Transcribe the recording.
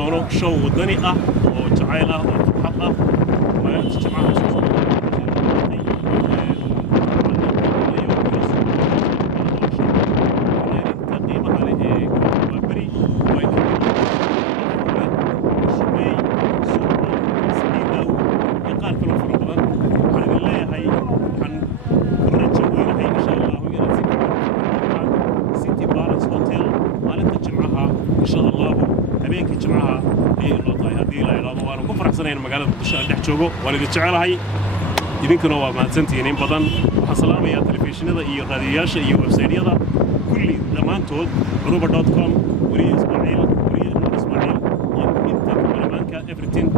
doono show wadani ah oo jacayl ah oo farxad ah magaalada Jimcaha magaalada Muqdisho dhex joogo waan idin jecelahay idinkuna waa mahadsantihiin in badan waxaan salaamayaa telefishinada iyo raadiyaasha iyo website-yada kulli dhamaantood gruba.com wariye Ismaaciil iyo inta kameramanka everything